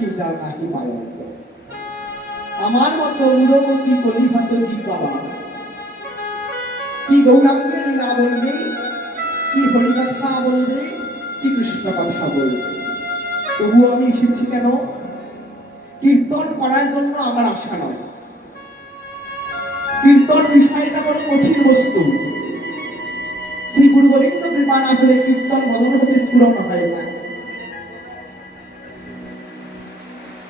শিব যার নাহি মায়ন্ত। আমার মতো মূঢ়মতি কলিহত জীব বাবা কি গৌরাঙ্গের লীলা বলবে, কি হরিকথা বলবে, কি কৃষ্ণ কথা বলবে। তবুও আমি এসেছি কেন? কীর্তন করার জন্য আমার আশা নয়। কীর্তন বিষয়টা বড় কঠিন বস্তু। শ্রী গুরু গোবিন্দ কৃপা না হলে কীর্তন বদন হতে স্ফুরণ হয় না।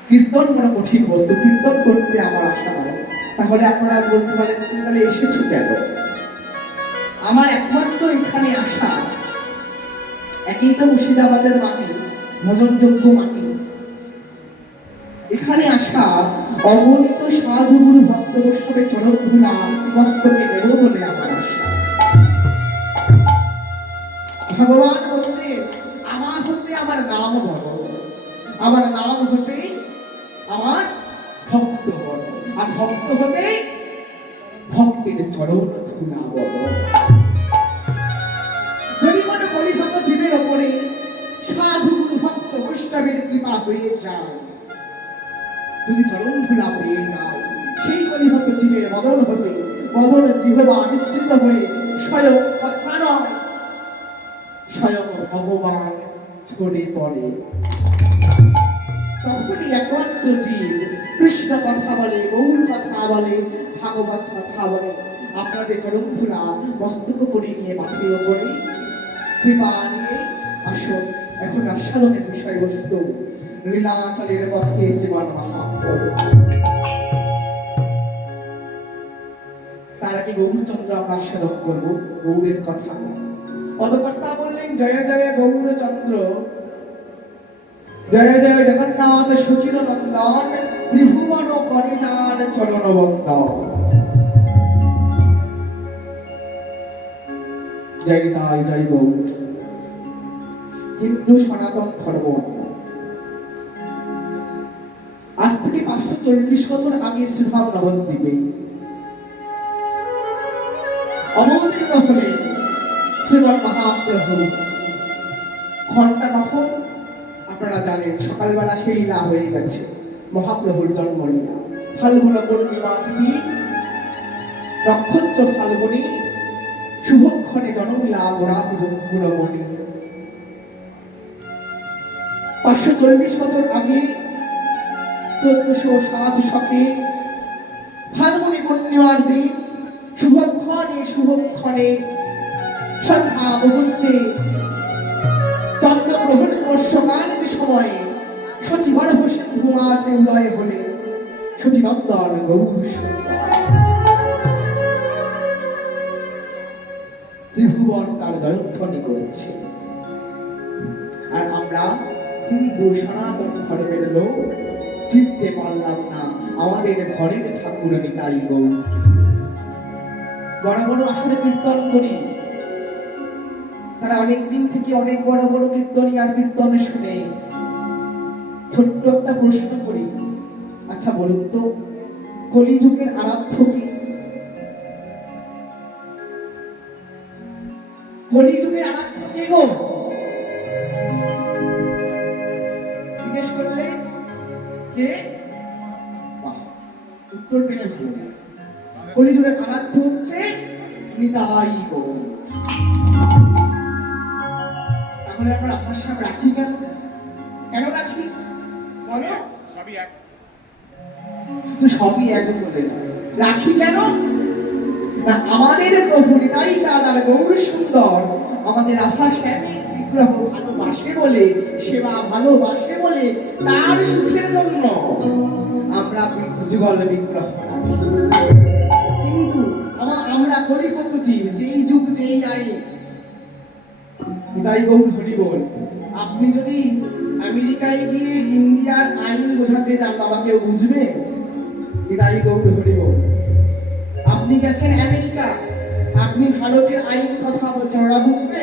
কীর্তন বড় কঠিন বস্তু, কীর্তন করতে আমার আশা নয়। তাহলে আপনারা বলতে পারেন তাহলে এসেছো কেন? আমার একমাত্র এখানে আসা, একই তো মুর্শিদাবাদের মাটি, ভজনযোগ্য মাটি। এখানে আসা অগণিত সাধু গুরু ভক্ত বৈষ্ণবের চরণ ধুলা মস্তকে নেব বলে আমার আশা। ভগবান বললেন আমার হতে আমার নাম বলো, আমার নাম হতে আমার ভক্ত বলো, আর ভক্ত হতে ভক্তের চরণ ধুলা বলো। যদি কোনো কলিহত জীবের ওপরে সাধু গুরু ভক্ত বৈষ্ণবের কৃপা হয়ে যায়, যদি চরণ ধুলা পেয়ে যায়, সেই কলিহত জীবের বদন হতে বদন জিহ্বা নিঃসৃত হয়ে স্বয়ং কথা নয় স্বয়ং ভগবান ছড়ে পড়ে। তখনই একমাত্র জীব কৃষ্ণ কথা বলে, গৌর কথা বলে, ভাগবত কথা বলে। আপনাদের চরণ ধুলা মস্তক করে নিয়ে মাথায় করে কৃপা নিয়ে আসুন। এখন আস্বাদনের বিষয়বস্তু লীলাচলের পথে শ্রীমান মহাপ্রভু। তার আগে গৌরচন্দ্র আমরা আস্বাদন করবো গৌরের কথা। পদকর্তা বললেন জয় জয় গৌরচন্দ্র, জয় জয় জগন্নাথ সুচির নন্দন, ত্রিভুবন করে যার চরণ বন্দন। জয় নিতাই জয় গৌর। হিন্দু সনাতন ধর্ম আজ থেকে 540 বছর আগে শ্রীধাম নবদ্বীপে অবতীর্ণ হলেন শ্রীমান মহাপ্রভু। ঘন্টা কখন আপনারা জানেন, সকালবেলা সেই লীলা হয়ে গেছে, মহাপ্রভুর জন্ম লীলা। ফাল্গুন পূর্ণিমা তিথি, নক্ষত্র ফাল্গুনী, শুভক্ষণে জন্মলীলা গোড়া গুণমণি। 540 বছর আগে 1407 শকে ফাল্গুনী পূর্ণিমার দিন শুভক্ষণে সন্ধ্যা মুহূর্তে চন্দ্রগ্রহণ স্পর্শকালীন সময়ে সচিবার্ভ সিন্ধু মাঝে উদয় হলে সচিনন্দন গৌর সুন্দর। ত্রিভুবন তার জয়ধ্বনি করছে। আর আমরা হিন্দু সনাতন ধর্মের লোক চিনতে পারলাম না আমাদের ঘরের ঠাকুর নিতাই গৌর। বড় বড় আসলে কীর্তন করি, তারা অনেক দিন থেকে অনেক বড় বড় কীর্তনী আর কীর্তনে শুনে। ছোট্ট একটা প্রশ্ন করি, আচ্ছা বলুন তো কলিযুগের আরাধ্য কি? কলিযুগের আরাধ্য কে গো? জিজ্ঞেস করলে কে? উত্তর পেলে ভালো। কলিযুগের আরাধ্য হচ্ছে নিতাই গৌর। তাহলে আমরা আপনার সামনে রাখি কেন? কেন রাখি বলো? সবই এক বলে রাখি কেন? না, আমাদের প্রভু নিতাই চাঁদ আর গৌর সুন্দর আমাদের আশা শ্যামের বিগ্রহ ভালোবাসে বলে, সেবা ভালোবাসে বলে, তার সুখের জন্য আমরা যুগল বিগ্রহ রাখি। কিন্তু আমরা কলিহত জীব, যেই যুগ যেই আইন। নিতাই গৌর হরি বল। আপনি যদি আমেরিকায় গিয়ে ইন্ডিয়ার আইন বোঝাতে যান, বাবা কেউ বুঝবে? নিতাই গৌর হরি বল। আপনি গেছেন আমেরিকা, আপনি ভারতের আইন কথা বলছেন, ওরা বুঝবে?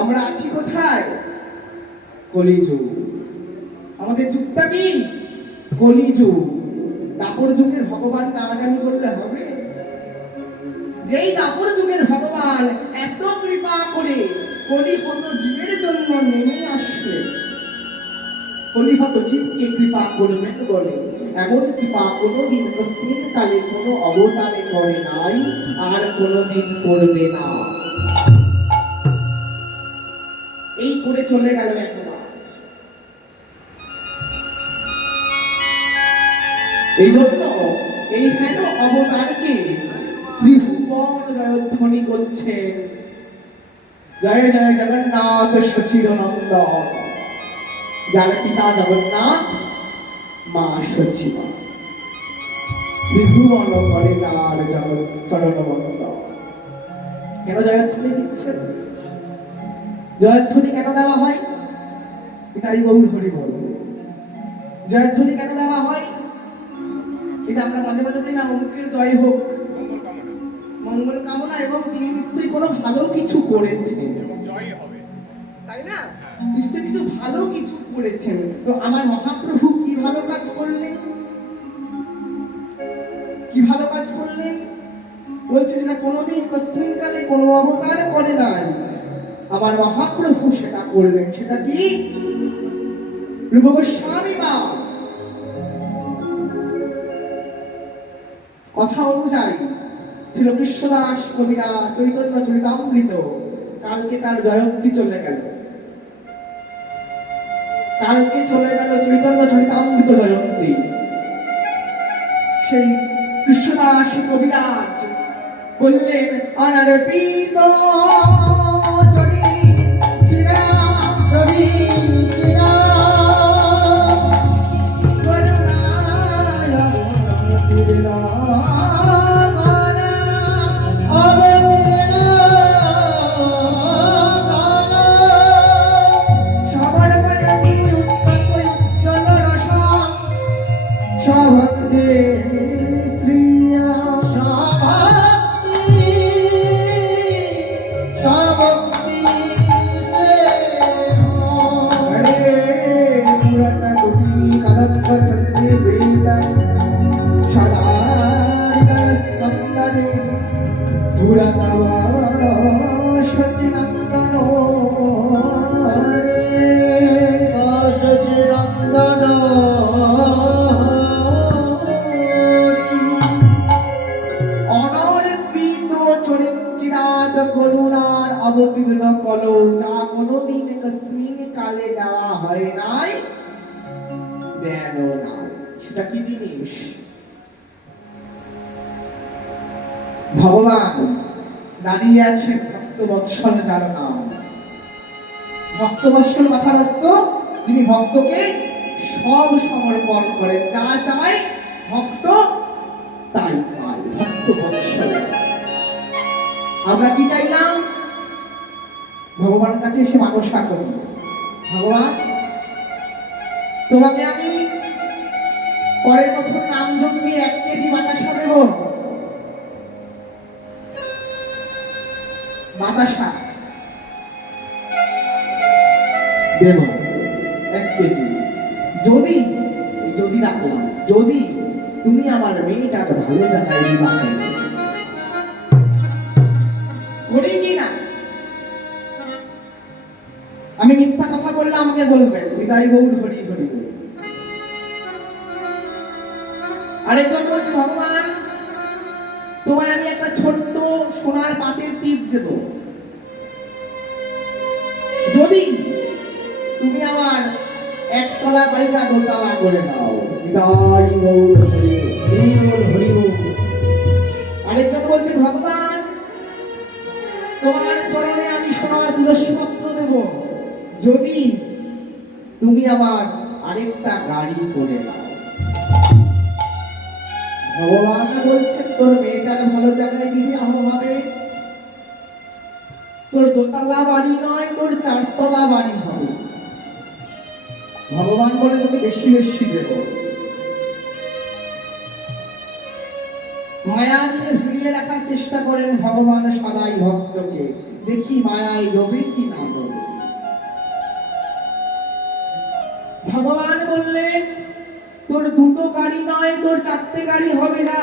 আমরা আছি কোথায়? কলিযুগ। আমাদের যুগটা কি? কলিযুগ। দাপর যুগের ভগবান টানাটানি করলে হবে? যেই দাপর যুগের ভগবান এত কৃপা করে কলিহত জীবের জন্য নেমে আসলে, কলিহত জীবকে কৃপা করবেন বলে এমন কৃপা কোনোদিন কস্মিন কালে কোনো অবতারে করে নাই, আর কোনোদিন করবে না। এই করে চলে গেল একবার। এই জন্য এই হেন অবতারকে ত্রিভুবন জয়ধ্বনি করছে, জয় জয় জগন্নাথ সচিরনন্দন। যার পিতা জগন্নাথ, মা সচিমা, ত্রিভুবন করে যার জগৎ চরণবন্দন। কেন জয়ধ্বনি দিচ্ছে? জয়ধ্বনি কেন দেওয়া হয়? পিতাই গৌর হরি বল। জয়ধ্বনি কেন দেওয়া হয়? এই যে আমরা মাঝে মাঝে বলি না, অমুকের জয় হোক, মঙ্গল কামনা, এবং তিনি নিশ্চয়ই কোনো ভালো কিছু করেছেন, তাই না? নিশ্চয়ই কিছু ভালো কিছু করেছেন। তো আমার মহাপ্রভু কি ভালো কাজ করলেন? কি ভালো কাজ করলেন? বলছে যেটা কোনোদিন কস্মিন কালে কোনো অবতার করে নাই, আমার মহাপ্রভু সেটা করলেন। সেটা কি? রূপ গোস্বামী মা কথা অনুযায়ী ছিল কৃষ্ণদাস কবিরা চৈতন্য চরিতামৃত, কালকে তার জয়ন্তী চলে গেল। কালকে চলে গেল চৈতন্য চরিতামৃত জয়ন্তী। সেই কৃষ্ণদাস কবিরাজ বললেন, অনর্পিত করুণার অবতীর্ণ কলো, যা কোনোদিন কস্মিন কালে দেওয়া হয় নাই, দেন নাই। সেটা কি জিনিস? ভগবান দাঁড়িয়ে আছেন ভক্তবৎসল, যার নাম ভক্তবৎসল। কথার অর্থ যিনি ভক্তকে সব সমর্পণ করেন, যা চায় ভক্ত তাই পায়। ভক্তবৎসল। আমরা কি চাইলাম? ভগবানের কাছে এসে মানসা করি, ভগবান তোমাকে আমি পরের বছর নাম যজ্ঞে 1 কেজি বাতাসা দেব। বাতাসা দেব 1 কেজি, যদি যদি রাখলাম, যদি তুমি আমার মেয়েটার ভালো জায়গায় বিবাহ করি কি না। আমি মিথ্যা কথা বললে আমাকে বলবেন, বিদায় গৌর হরি হরি। আরেকজন বলছে, ভগবান তোমায় আমি একটা ছোট্ট সোনার পাতের টিপ দেব, যদি তুমি আমার 1 তলা বাড়িটা 2 তলা করে দাও। বিদায় গৌর হরি হরি হরি। আরেকজন বলছে, ভগবান তোমার চরণে আমি সোনার তুলসী পত্র দেব, যদি তুমি আমার আরেকটা গাড়ি করে দাও। ভগবান বলছেন, তোর মেয়েটার ভালো জায়গায় বিবাহ হবে, তোর 2 তলা বাড়ি নয়, তোর 4 তলা বাড়ি হবে। ভগবান বলে, তোকে বেশি বেশি দেব। মায়া দিয়ে ভুলিয়ে রাখার চেষ্টা করেন ভগবান সদাই ভক্তকে, দেখি মায়ায় লোভে কি না লোভে। ভগবান বললেন, তোর 2টো গাড়ি নয়, তোর 4টে গাড়ি হবে না।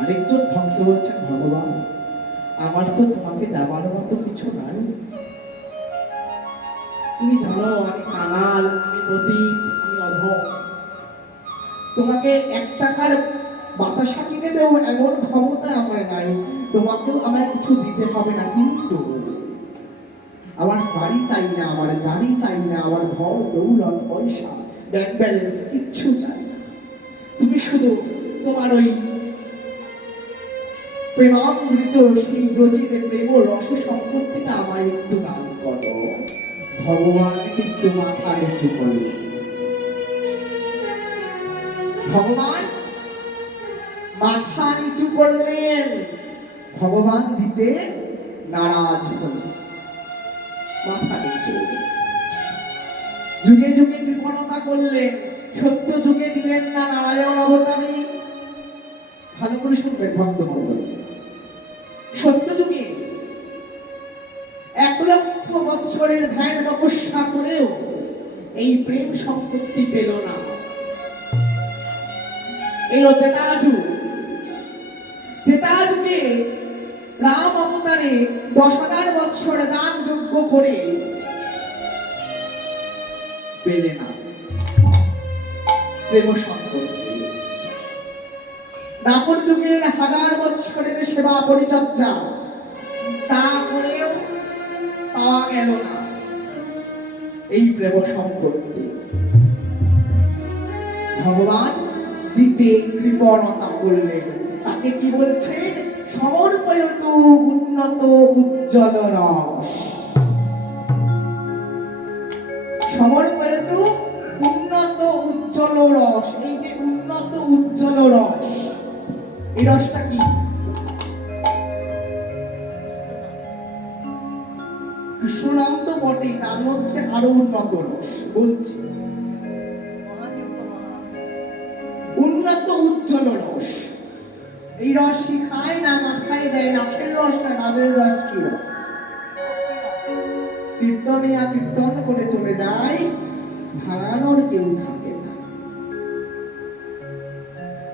আরেকজন ভক্ত বলছেন, ভগবান আমার তো তোমাকে দেওয়ার মতো কিছু নাই, তুমি জানো আমি কাঙাল, আমি পতিত, আমি অধম। তোমাকে 1 টাকার বাতাসা কিনে দেবো এমন ক্ষমতা আমার নাই, তোমাকেও আমায় কিছু দিতে হবে না। কিন্তু আমার বাড়ি চাই না, আমার গাড়ি চাই না, আমার ধন দৌলত পয়সা ব্যাংক ব্যালেন্স কিচ্ছু চাই না। তুমি শুধু তোমার ওই প্রেমামৃত সেই ব্রজের প্রেম রস সম্পত্তিটা আমায় একটু দান করো। ভগবান কিন্তু মাথা নিচু করল। ভগবান মাথা নিচু করলেন, ভগবান দিতে নারাজ হলেন। মাথা নিচু। যুগে যুগে কৃপণতা করলেন, সত্য যুগে দিলেন না নারায়ণ অবতারে। ভালো করে শুনবেন ভক্তমণ্ডলী, সত্য যুগে 1 লক্ষ বৎসরের ধ্যান তপস্যা করেও এই প্রেম সম্পত্তি পেল না। এলো ত্রেতাযুগ। ত্রেতাযুগে রাম অবতারে 10,000 বৎসর যাগ যজ্ঞ করে পেলে না প্রেম সম্পত্তি। দাপর যুগের 1000 বৎসরের সেবা পরিচর্যা, তারপরেও পাওয়া গেল না এই প্রেম সম্পত্তি। ভগবান দিতে কৃপণতা করলেন। তাকে কি বলছেন? সমর্পয়তু উন্নত উজ্জ্বল রস। সমর্পয়তু উন্নত উজ্জ্বল রস। এই যে উন্নত উজ্জ্বল রস, এই রসটা কি? কৃষ্ণান্ত বটে, তার মধ্যে আরো উন্নত রস বলছি, উন্নত উজ্জ্বল রস। এই রস কি খায় না মাথায় দেয়? নাকের রস না নামের রস? কি রস? কীর্তনিয়া কীর্তন করে চলে যায়, ভাঙানোর কেউ থাকে না।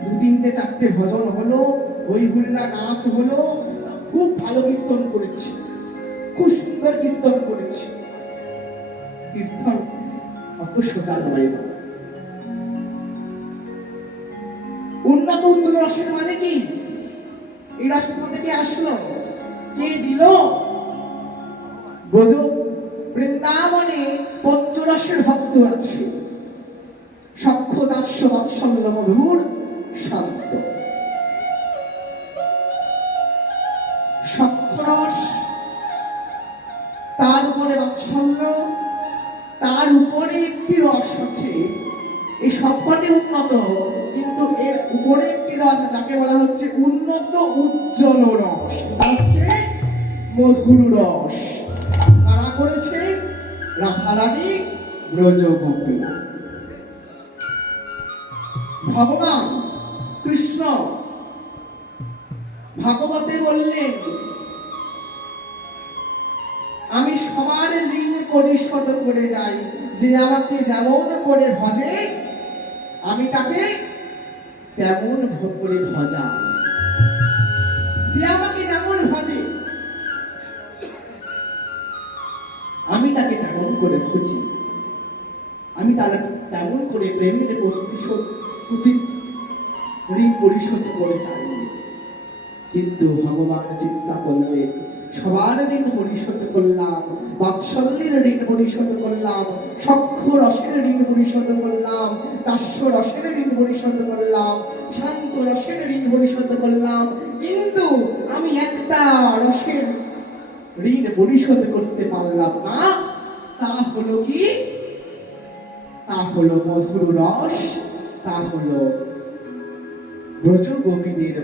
2-3-4 ভজন হলো, হই হুল্লা নাচ হলো, খুব ভালো কীর্তন করেছি, খুব সুন্দর কীর্তন করেছি। কীর্তন অত সোজা নয় না। উন্নত উজ্জ্বল রসের মানে কি? এই রস কোথা থেকে আসলো? কে দিল? ব্রজ বৃন্দাবনে পঞ্চরসের ভক্ত আছে। সখ্য দাস্য বাৎসল্য মধুর শান্ত। সখ্যরস, তার উপরে বাৎসল্য, তার উপরে একটি রস আছে। এই সবকটি উন্নত, কিন্তু এর উপরে একটি রস যাকে বলা হচ্ছে উন্নত উজ্জ্বল রস, তা হচ্ছে মধুর রস। কারা করেছে? রাধারানী ব্রজগোপী। ভগবান কৃষ্ণ ভাগবতে বললেন, আমি সবার ঋণ পরিশোধ করে যাই। যে আমাকে যেমন করে ভজে আমি তাকে তেমন করে ভজা। যে আমাকে যেমন ভজে আমি তাকে তেমন করে ভজি। আমি তার তেমন করে প্রেমের ঋণ পরিশোধ করে যাই। কিন্তু ভগবান চিন্তা করলেন, সবার ঋণ পরিশোধ করলাম, বাৎসল্যের ঋণ পরিশোধ করলাম, সখ্য রসের ঋণ পরিশোধ করলাম, দাস্য রসের ঋণ পরিশোধ করলাম, শান্ত রসের ঋণ পরিশোধ করলাম, কিন্তু আমি একটা রসের ঋণ পরিশোধ করতে পারলাম না। তা হলো কি? তা হলো মধুর রস, তা হলো ব্রজগোপীদের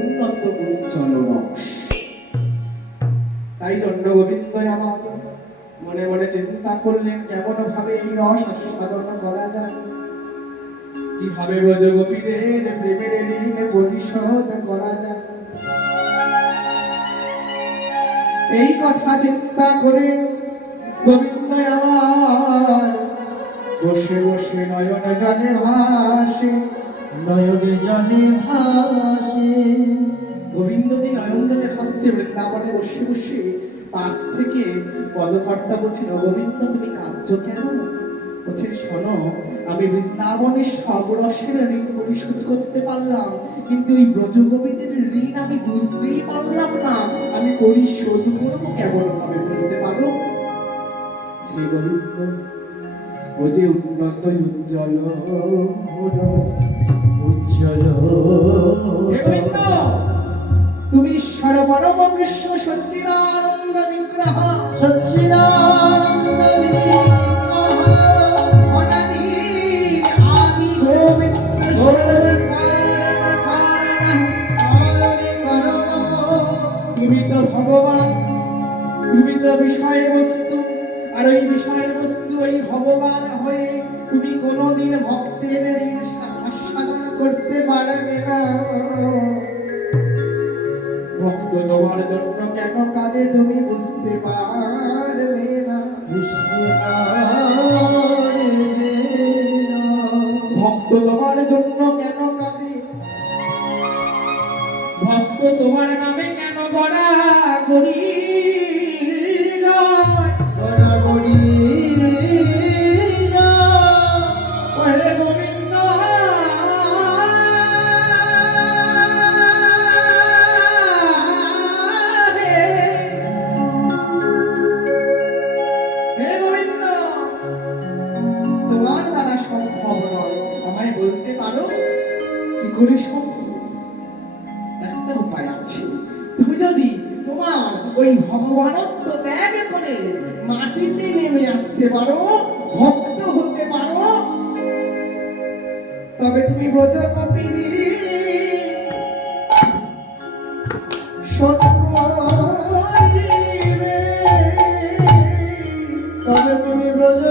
উন্নত উজ্জ্বল রস। তাই জন্য গোবিন্দ আমার মনে মনে চিন্তা করলেন, কেমন ভাবে এই রস আস্বাদন করা যায়, কিভাবে ব্রজগোপীদের প্রেমের ঋণ পরিশোধ করা যায়। এই কথা চিন্তা করে গোবিন্দ আমার বসে বসে নয়ন জলে ভাসে, নয়নে জলে ভাসে। গোবিন্দজি নয়ন জলে ভাসছে বৃন্দাবনে বসে বসে। পাশ থেকে পদকর্তা বলছেন, ও গোবিন্দ তুমি কাঁদছো কেন? বলছে, শোনো, আমি বৃন্দাবনের সব রসের ঋণ পরিশোধ করতে পারলাম, কিন্তু ওই ব্রজগোপীদের ঋণ আমি বুঝতেই পারলাম না, আমি পরিশোধ করবো কেমন ভাবে বলতে পারো? যে গোবিন্দ, ও যে উন্নত উজ্জ্বল উজ্জ্বল হে গোবিন্দ, তুমি ঈশ্বর পরম কৃষ্ণ সচ্চিদানন্দ বিগ্রহ, সচ্চিদানন্দ অনাদি আদি গোবিন্দ সর্বকারণ কারণ। তুমি তো ভগবান, তুমি তো বিষয়বস্তু, আর ওই বিষয়বস্তু ওই ভগবান হয়ে তুমি কোনোদিন ভক্তের ঋণ আস্বাদন করতে পারবে না। ভক্ত তোমার জন্য কেন কাঁদে তুমি বুঝতে পারবে না। ভক্ত তোমার জন্য কেন কাঁদে, ভক্ত তোমার নামে কেন গড়া গড়ি ওরে গোবিন্দ, হে গোবিন্দ, তোমার দ্বারা সম্ভব নয়, আমায় বলতে পারো কি করে সম্ভব? একটা উপায় আছে, তুমি যদি তোমার ওই ভগবানত্ব ত্যাগ করে মাটিতে নেমে আসতে পারো, ভক্ত হতে পারো, তবে তুমি ব্রজগোপীর শোধ করিবে। তবে তুমি ব্রজ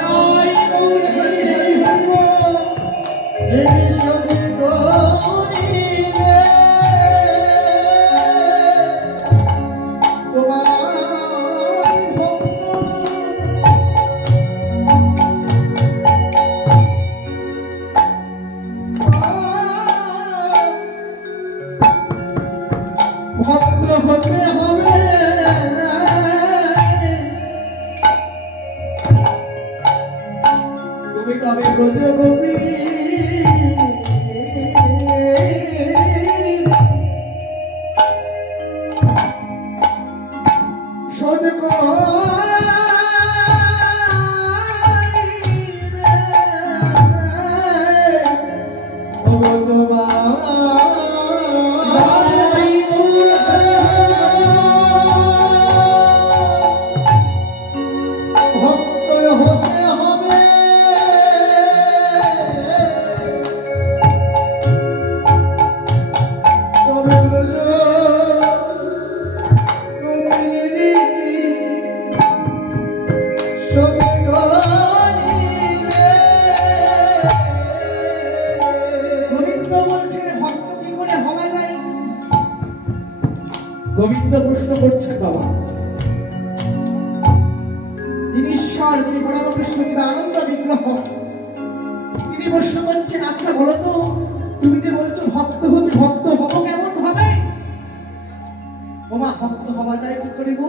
জয় গৌর হরি হরি হরি বল। শোধ করিবে। তোমার ভক্ত ভক্ত হতে হবে, তুমি তবে ব্রজগোপী শোধ ভক্ত হতে হবে। তবে ব্রজ গোপিনী শোধ করিবে। গোবিন্দ বলছেন, ভক্ত কি করে হওয়া যায়? গোবিন্দ প্রশ্ন করছেন, বাবা, তিনি ঈশ্বর, তিনি পরমকৃষ্ণ আনন্দ বিগ্রহ, তিনি প্রশ্ন করছেন, আচ্ছা বলো তো, তুমি যে বলছো ভক্ত হতে, ভক্ত হবো কেমন ভাবে? ওমা, ভক্ত হওয়া যায় কি করে গো?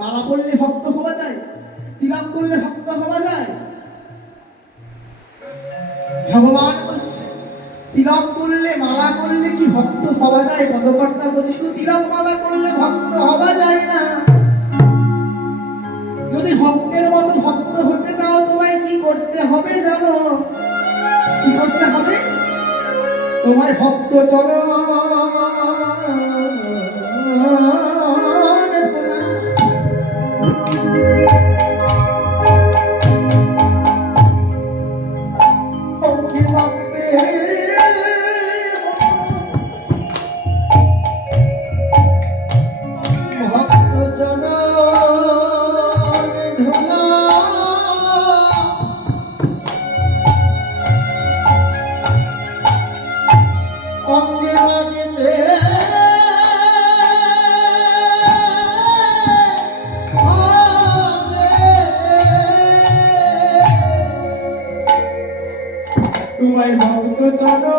মালা পড়লে ভক্ত হওয়া যায়, তিলক করলে ভক্ত হওয়া যায়? ভগবান বলছে, তিলক করলে মালা করলে কি ভক্ত হওয়া যায়? পদকর্তা বলছে, শুধু তিলক মালা করলে ভক্ত হওয়া যায় না। যদি ভক্তের মতো ভক্ত হতে চাও, তোমায় কি করতে হবে জানো? কি করতে হবে? তোমায় ভক্ত চরণ ভক্তি ভক্তে ভক্ত চরণ ধুলা অঙ্গে মাটিতে তোমায় ভক্ত চরণ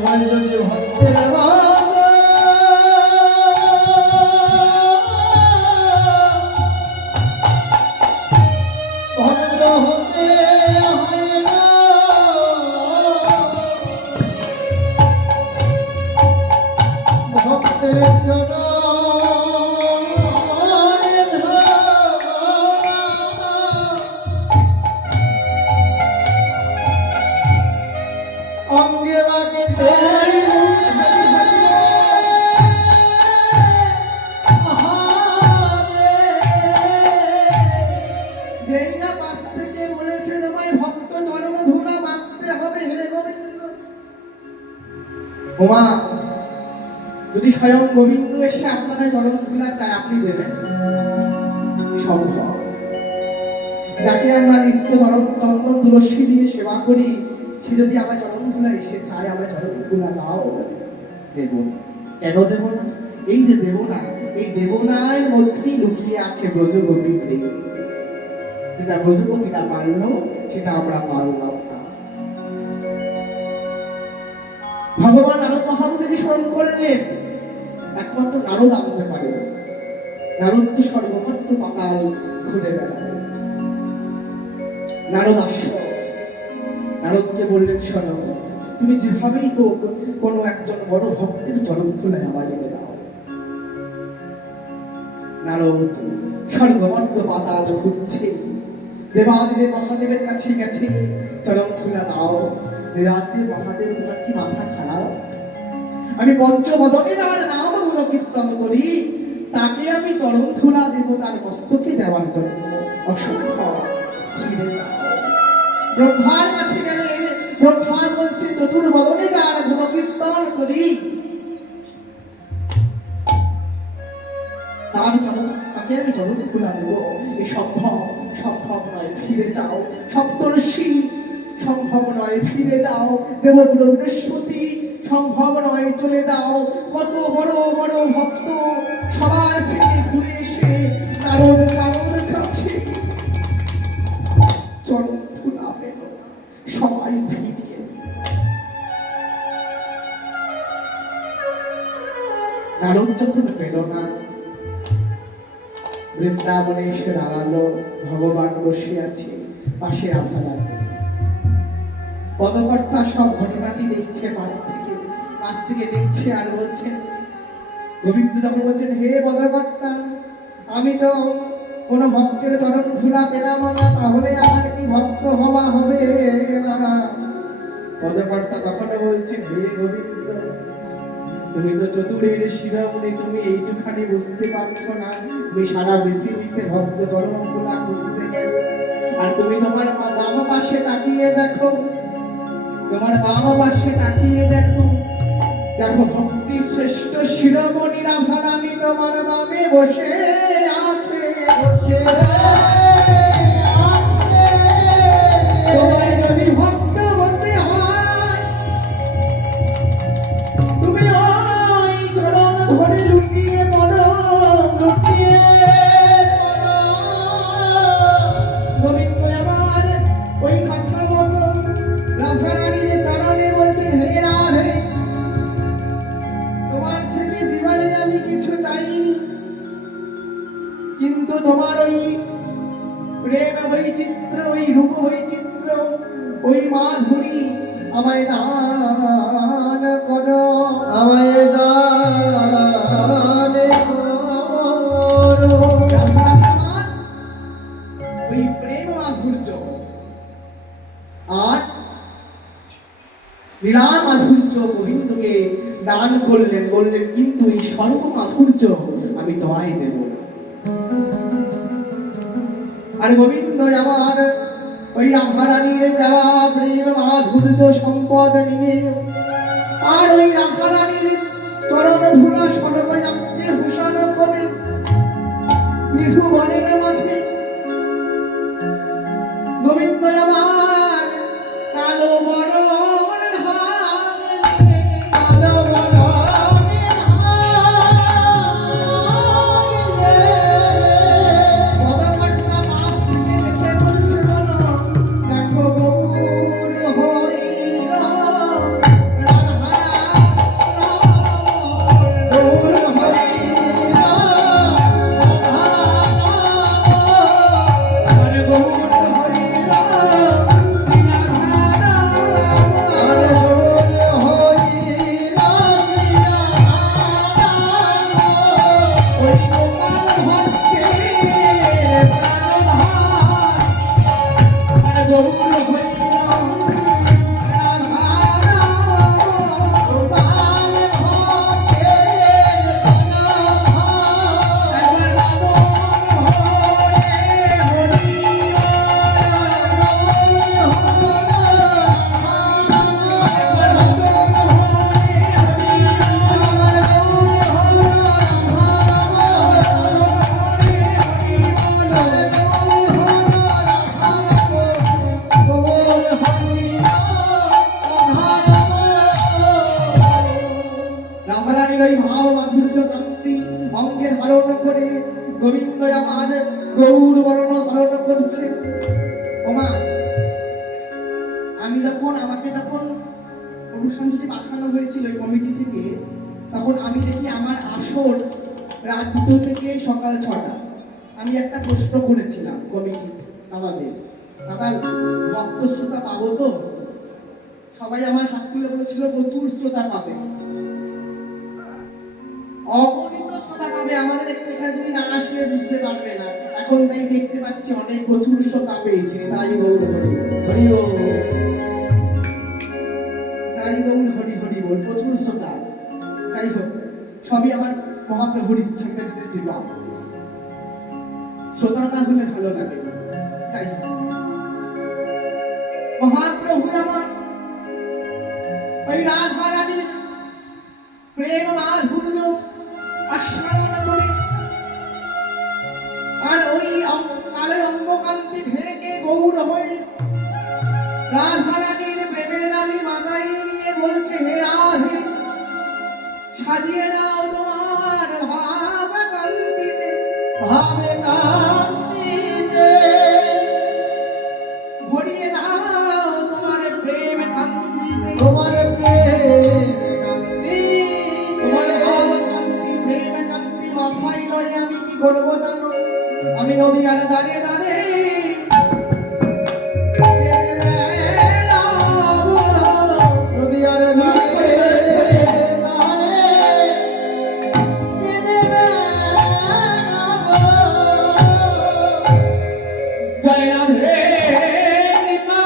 তোমার যদি ভক্তের ভক্ত হতে হয় না, ভক্তের জন্য অঙ্গে মাগিতে যেই না পাশ থেকে বলেছেন আমায় ভক্ত চরণ ধুলা মাখতে হবে হে গোবিন্দ। ওমা, যদি স্বয়ং গোবিন্দ এসে আপনাদের চরণ ধুলা চায় আপনি দেবেন? সম্ভব? যাকে আমরা নিত্য চরণ চন্দন তুলসী দিয়ে সেবা করি, সে যদি আমার চরণ ধুলা এসে চায় আমার চরণ ধুলা দাও, দেব না। কেন দেব না? এই যে দেব না, এই দেবনার মধ্যেই লুকিয়ে আছে ব্রজগোপী প্রেম। যেটা ব্রজগোপীরা পারল সেটা আমরা পারলাম না। ভগবান নারদ মহামুনিকে স্মরণ করলেন, একমাত্র নারদ আনতে পারে। নারদ তো স্বর্গমাত্র পাতাল ঘুরে বেড়ায়। নারদ আসল। নারদকে বললেন, শোনো, তুমি যেভাবেই হোক কোনো একজন বড় ভক্তের চরণ ধুলায় আমায় এনে দাও। নারদ স্বর্গমর্ত পাতাল ঘুরছে, দেবাদিদেব মহাদেবের কাছে গেছে, চরণ ধুলা দাও। দেবাদিদেব মহাদেব, তোমার কি মাথা খারাপ? আমি পঞ্চবদনে যার নাম গুণ কীর্তন করি, তাকে আমি চরণ ধুলা দেব তার মস্তকে দেওয়ার জন্য? অসম্ভব, ফিরে যাও। ব্রহ্মার কাছে গেলেন, ব্রহ্মা বলছে চতুর্বদনে যার গুণ কীর্তন করি, তার চরণ, তাকে আমি চরণ ধুলা দেব। এ সম্ভব? সম্ভব নয়, ফিরে যাও। সপ্তর্ষি, সম্ভব নয়, ফিরে যাও। দেবগুরু বৃহস্পতি, সম্ভব নয়, চলে যাও। কত বড় বড় ভক্ত সবার থেকে ঘুরে এসে নারদ কারণ কাছে চরণ ধুলা পেল না, সবাই ফিরিয়ে নারদ যখন পেল না, বৃন্দাবনে এসে দাঁড়ালো। ভগবান বসে আছে, পাশে রাধারা। পদকর্তা সব ঘটনাটি দেখছে পাশ থেকে দেখছে আর বলছেন, গোবিন্দ যখন বলছেন, হে পদকর্তা, আমি তো কোনো ভক্তের চরণ ধুলা পেলাম না, তাহলে আমার কি ভক্ত হওয়া হবে না? পদকর্তা তখন বলছেন, হে গোবিন্দ, তুমি তো চতুরের শিরোমণি, তুমি এইটুখানি বুঝতে পারছো না? তুমি সারা পৃথিবীতে ভক্ত চরণ ধুলা খুঁজতে গেলে, আর তুমি তোমার বাম পাশে তাকিয়ে দেখো, তোমার বাম পাশে তাকিয়ে দেখো, দেখো ভক্তি শ্রেষ্ঠ শিরোমণি রাধারানী তোমার বামে বসে আছে, বসে আছে। তোমায় যদি ভক্ত হতে হয়, তুমি ওই চরণ ধরে লুটিয়ে পড়ো, লুটিয়ে পড়ো। গোবিন্দ আমার ওই কথা মতো রাধারানীর চরণে বলছেন, হে রাধে, তোমার থেকে জীবনে আমি কিছু চাইনি, কিন্তু তোমার ওই প্রেম বৈচিত্র্য, ওই রূপ বৈচিত্র্য, ওই মাধুরী আমায় দান করো, আমায় দান করো। রাধারানী আমার ওই প্রেম মাধুর্য আর লীলা মাধুর্য গোবিন্দকে দান করলেন, বললেন, কিন্তু এই সর্ব মাধুর্য আমি তোমায় দেব। আর গোবিন্দ আমার ওই রাধারানীর দেওয়া প্রেম মাধুর্য সম্পদ নিয়ে, আর ওই রাধারানীর চরণ ধুলা সর্বযাত্রে ভূষণ করে নিধু বনের মাঝে গোবিন্দ আমার কালো বড় রাধা রানীর ওই ভাব মাধুর্য কান্তি অঙ্গে ধারণ করে গোবিন্দ আমার গৌর বর্ণ ধারণ করছে। ওমা, আমাকে যখন অনুষ্ঠান সূচি পাঠানো হয়েছিল এই কমিটি থেকে, তখন আমি দেখি আমার আসর রাত 2 থেকে সকাল 6টা। আমি একটা প্রশ্ন করেছিলাম কমিটি দাদাদের, দাদা ভক্ত শ্রোতা পাবো তো? সবাই আমার হাত তুলে বলেছিল প্রচুর শ্রোতা পাবে, অগণিত শ্রোতা পাবে, আমাদের একটু এখানে তুমি না আসলে বুঝতে পারবে না। এখন তাই দেখতে পাচ্ছি অনেক প্রচুর শ্রোতা পেয়েছি। তাই গৌর হরি হরি বল। তাই গৌর হরি হরি বল, প্রচুর শ্রোতা। যাই হোক, সবই আমার মহাপ্রভুর ইচ্ছা, কৃপার কৃপা। শ্রোতা না হলে ভালো লাগে। যাই হোক, মহাপ্রভু আমার ওই রাধা রানীর প্রেম মাধুর্য আস্বাদন করে আর ওই কালের অঙ্গকান্তি ঢেকে গৌর হয়ে রাধা রানীর প্রেমের ডালি মাথায় নিয়ে বলছে, হে রাধে, সাজিয়ে দাও তোমার ভাব কান্তিতে, ভাবে কান্তিতে ভরিয়ে দাও তোমার প্রেম কান্তিতে, তোমার প্রেম কান্তি তোমার ভাব কান্তি প্রেম কান্তি মাথায় লয়ে আমি কি করবো জানো? আমি নদী আরে দাঁড়িয়ে দাঁড়িয়ে নদিয়ার ঘাটে দাঁড়ে কেঁদে বেড়াবো। জয় রাধে কৃপা।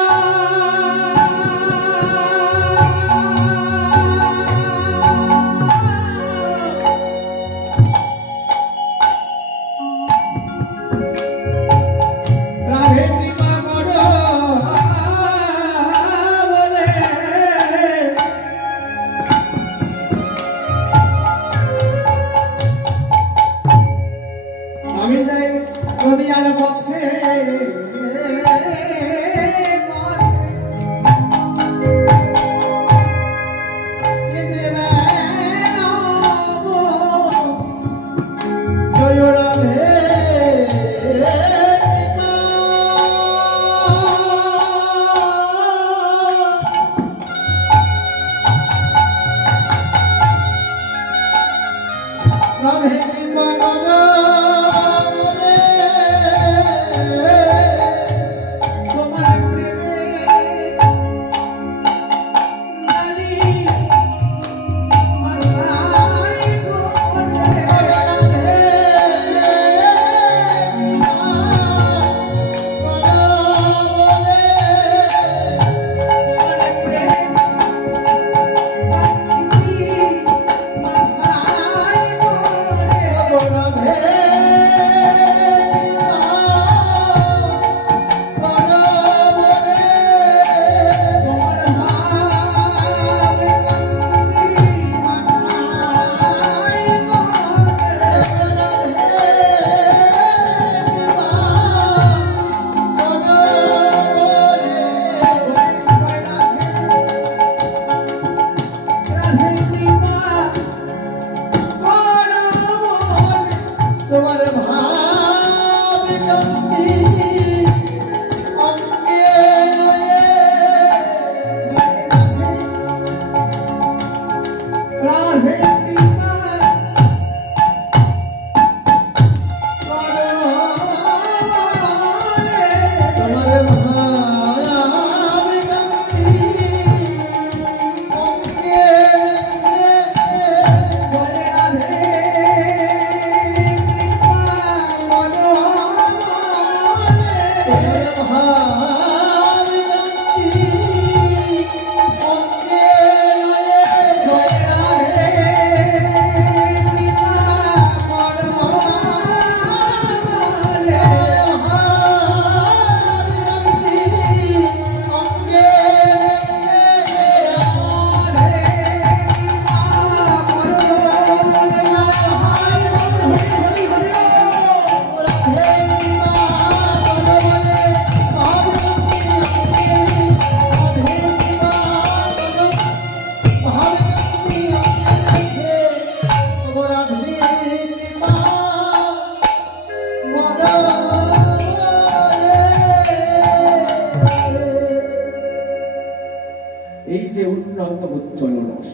উজ্জ্বল রস।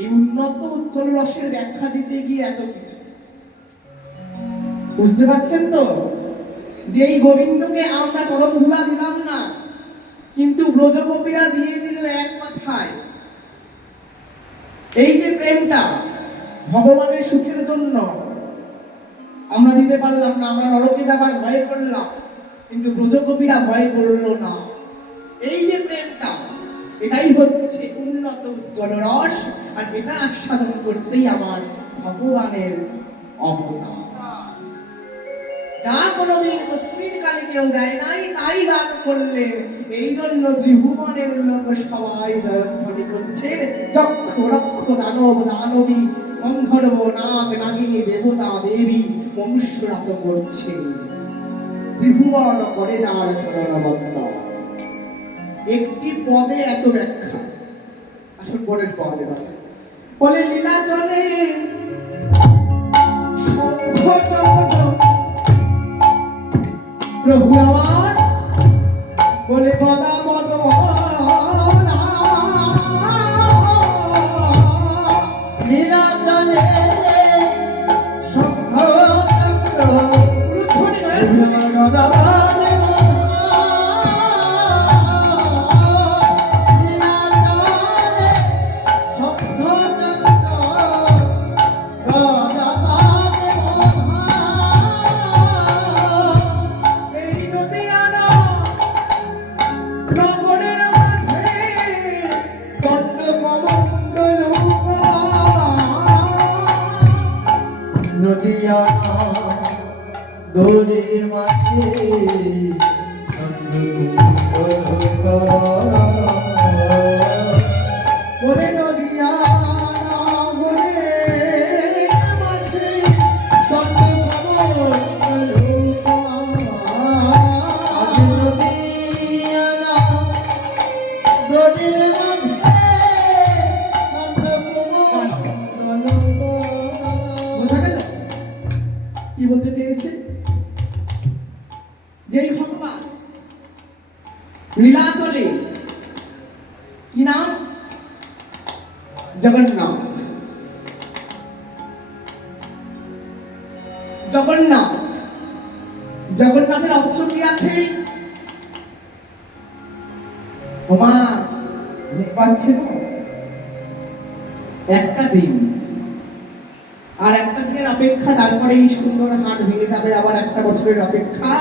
এই উন্নত উজ্জ্বল রসের ব্যাখ্যা দিতে গিয়ে এত কিছু বুঝতে পারছেন তো, যে এই গোবিন্দকে আমরা চরণ ধুলা দিলাম না, কিন্তু ব্রজগোপীরা দিয়ে দিল এক কথায়। এই যে প্রেমটা ভগবানের সুখের জন্য আমরা দিতে পারলাম না, আমরা নরকে যাবার ভয় করলাম, কিন্তু ব্রজগোপীরা ভয় করলো না। এই যে প্রেমটা, এটাই হচ্ছে উন্নত উজ্জ্বল রস, আর এটা আস্বাদন করতেই আমার ভগবানের অবতার। যা কোনোদিন মুসলিম কালে কেউ দেয় নাই, তাই দান করলে। এই জন্য ত্রিভুবনের লোক সবাই জয়ধ্বনি করছে, যক্ষ রক্ষ দানব দানবী গন্ধর্ব নাগ নাগিনী দেবতা দেবী মনুষ্যরা তো করছে। ত্রিভুবন করে যার চরণ বন্দন। একটি পদে এত ব্যাখ্যা, আসুন পরের পদে বলে লীলা চলে শঙ্খ চক্র প্রভু আমার, বলে গদা বদন নীলাচলে শঙ্খ চক্র গদাবাদে নীলাচলে শঙ্খ চক্র গদাবাদে এই নদিয়ানা নগরের মাঝে দণ্ড কমণ্ডল নদিয়া গৌরী মাঝে বলে নদিয়া নগরের মাঝে দণ্ড কমণ্ডল বোঝা গেল কি বলতে চেয়েছে? যেই ভগবান লীলাচলে, কি নাম? জগন্নাথ। জগন্নাথ, জগন্নাথের অস্ত্র কি আছে? ওমা পাচ্ছে না, একটা দিন, আর একটা দিনের অপেক্ষা, তারপরে এই সুন্দর হাট ভেঙে যাবে। আবার একটা বছরের অপেক্ষা,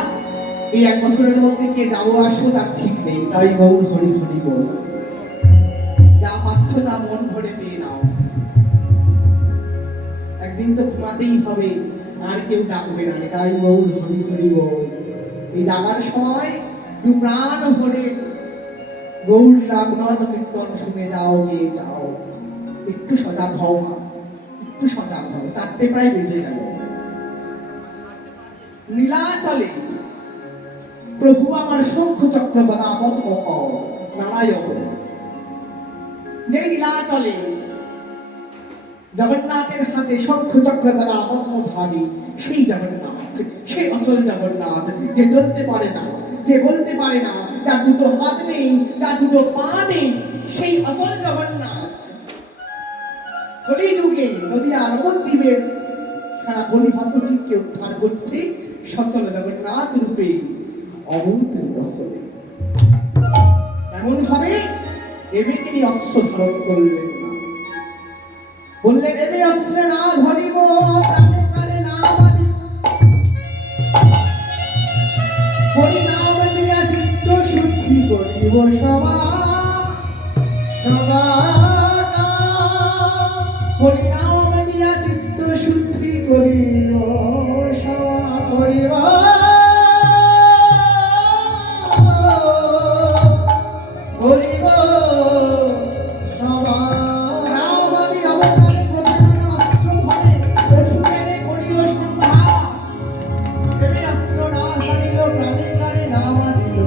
এই এক বছরের মধ্যে কে যাবো আসো তার ঠিক নেই। তাই গৌর হরি হরি বল, যা পাচ্ছ তা মন ভরে পেয়ে নাও। একদিন তো ঘুমাতেই হবে, আর কেউ ডাকবে না। তাই গৌর হরি হরি বল। এই যাবার সময় দু প্রাণ ভরে গৌর লাগনন কীর্তন শুনে যাও, গিয়ে যাও। একটু সজাগ হও মা, একটু সজাগ হও। 4টে প্রায় বেজে গেল। নীলাচলে প্রভু আমার শঙ্খ চক্র গদা পদ্ম কর নারায়ণ। যে নীলাচলে জগন্নাথের হাতে শঙ্খ চক্র গদা পদ্মধারী, সেই জগন্নাথ, সেই অচল জগন্নাথ, যে চলতে পারে না, যে বলতে পারে না, যার দুটো হাত নেই, যার দুটো পা নেই, সেই অচল জগন্নাথ কলিযুগে নদিয়া নবদ্বীপের সারা গলিহত জীবকে উদ্ধার করতে সচল জগন্নাথ রূপে অবতীর্ণ হলেন। এমন ভাবে এবে তিনি অস্ত্র ধারণ করলেন না, বললেন এবে অস্ত্রে না ধরিব, প্রাণে কারে না মানিব, হরি নাম দিয়া চিত্ত শুদ্ধি করিব সবা সবা। হরি নাম দিয়া চিত্ত শুদ্ধি করিব সবা করিব করিব সবা। রামাদি অবতারে প্রতিমানে অস্ত্র ধরে অসুরের করিল সংহার। এবে অস্ত্র না ধরিল, প্রাণে কারে না মানিল,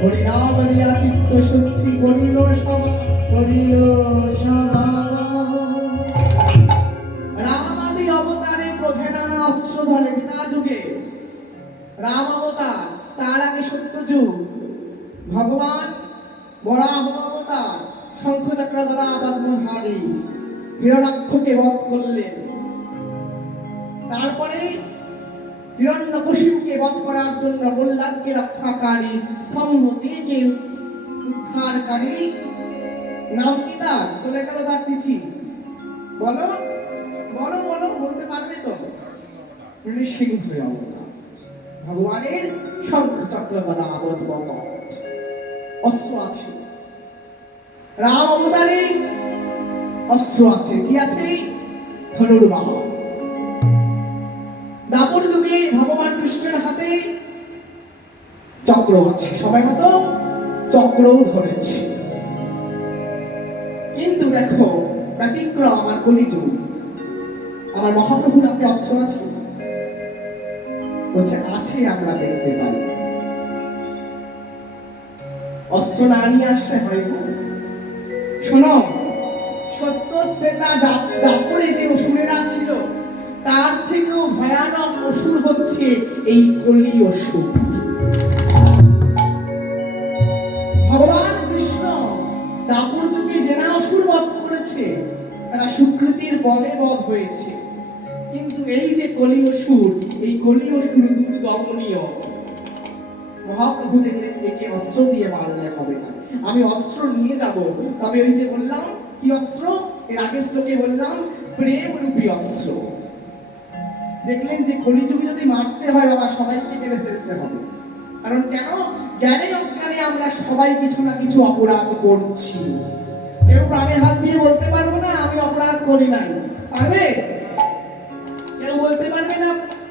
হরি নাম দিয়া চিত্ত শুদ্ধি করিল সবা করিল গদা পদ্মধারী হিরণাক্ষকে বধ করলেন। তারপরে হিরণ্যকশিপুকে বধ করার জন্য প্রহ্লাদকে রক্ষাকারী, স্তম্ভ থেকে উদ্ধারকারী, নাম কি তার? চলে গেল তার তিথি, বলো বলো বলো, বলতে পারবে তো? নৃসিংহ অবতার, ভগবানের শঙ্খ চক্র গদা পদ্ম পট অস্ত্র আছে। রাম অবতারে অস্ত্র আছে, কি আছে? ধনুর্বাণ। দাপর যুগে ভগবান কৃষ্ণের হাতে চক্র আছে, সবাই মতো চক্রও ধরেছে। কিন্তু দেখো ব্যতিক্রম আমার কলিযুগ, আমার মহাপ্রভুর হাতে অস্ত্র আছে? বলছে আছে, আমরা দেখতে পাই। অস্ত্র না নিয়ে আসলে হয় গো। শোনো, সত্য ত্রেতা দাপরে যে অসুরেরা ছিল, তার থেকেও ভয়ানক অসুর হচ্ছে এই কলি অসুর। ভগবান কৃষ্ণ দাপর যুগে জেনা অসুর বধ করেছে, তারা সুকৃতির বলে বধ হয়েছে। কিন্তু এই যে কলি অসুর, এই কলি অসুর দুর্দমনীয়। মহাপ্রভু দেখলেন একে অস্ত্র দিয়ে মারলে হবে না, আমি অস্ত্র নিয়ে যাব। তবে ওই যে বললাম কি অস্ত্র, এর আগের শ্লোকে বললাম প্রেম রূপী অস্ত্র। দেখলেন যে কলিযুগে যদি মারতে হয় বাবা, সবাইকে মেরে ফেলতে হবে। কারণ কেন? জ্ঞানে অজ্ঞানে আমরা সবাই কিছু না কিছু অপরাধ করছি। কেউ প্রাণে হাত দিয়ে বলতে পারবো না আমি অপরাধ করি নাই, পারবে? কেউ বলতে পারবে না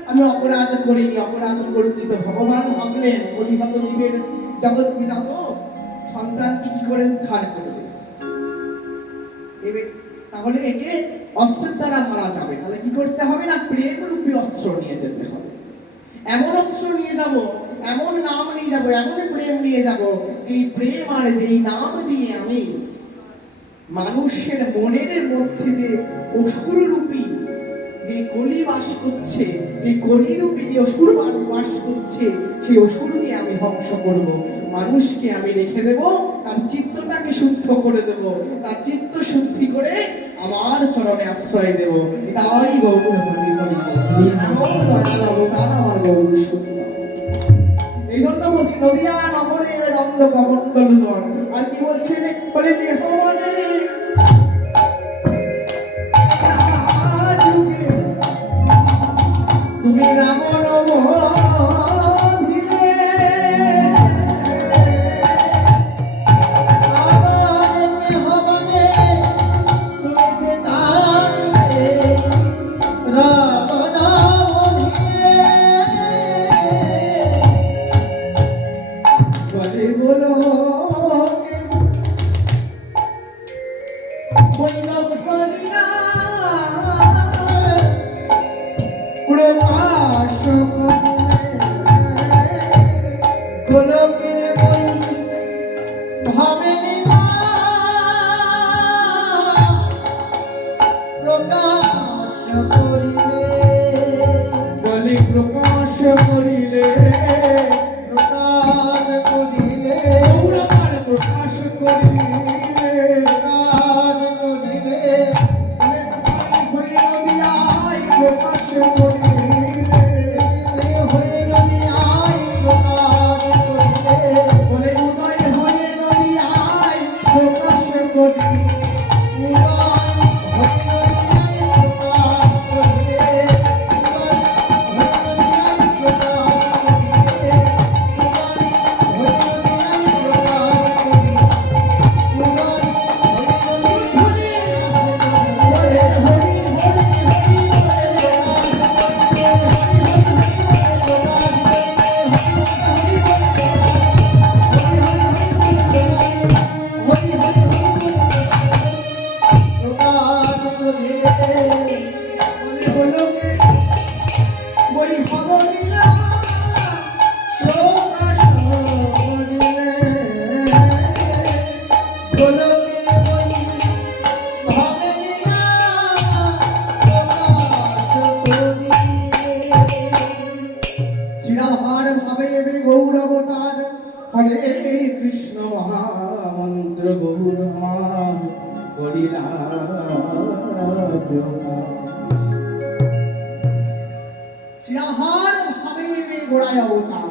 আমি অপরাধ করিনি, অপরাধ করছি। তো ভগবান ভাবলেন কলিগত জীবের জগৎ পিতা তো সন্তানকে কি করে উদ্ধার করবে, তাহলে একে অস্ত্রের দ্বারা মারা যাবে। তাহলে কি করতে হবে না, প্রেম রূপী অস্ত্র নিয়ে যেতে হবে। এমন অস্ত্র নিয়ে যাব, এমন নাম নিয়ে যাব, এমন প্রেম নিয়ে যাব, যেই প্রেম আর যেই নাম দিয়ে আমি মানুষের মনের মধ্যে যে অসুর রূপী যে কলি বাস করছে, যে কলি রূপী যে অসুর বাস করছে, সেই অসুরকে আমি ধ্বংস করব। মানুষকে আমি রেখে দেব, তার চিত্তটাকে শুদ্ধ করে দেব, তার চিত্ত শুদ্ধি করে আমার চরণে আশ্রয় দেব। তাই গৌর হরি হরি এমন দয়াল অবতার আমার গৌর সুন্দর। এই জন্য বলছি নদিয়া নগরে এবে দণ্ড কমণ্ডল ধর। আর কি বলছেন? বলে দেহ বলে তুমি রাম নম বলে বলো বৈনব কলিলা প্রকাশ গোলকের বই ভাবেলিলা প্রকাশ করিলে, বলে প্রকাশ করিলে, প্রকাশ করিলে, গৌরবার প্রকাশ করিলে, প্রকাশ করিলে, হয়ে নদিয়ায় প্রকাশ করিলে, হয়ে নদিয়ায় প্রকাশ করিলে, বলে উদয় হয়ে নদিয়ায় প্রকাশ করিলে, শ্রীরাধার ভাবে এবে গৌরবতার হরে কৃষ্ণ মহামন্ত্র গৌর আমার করিলা শ্রীরাহার ভাবে গোড়ায় অবতার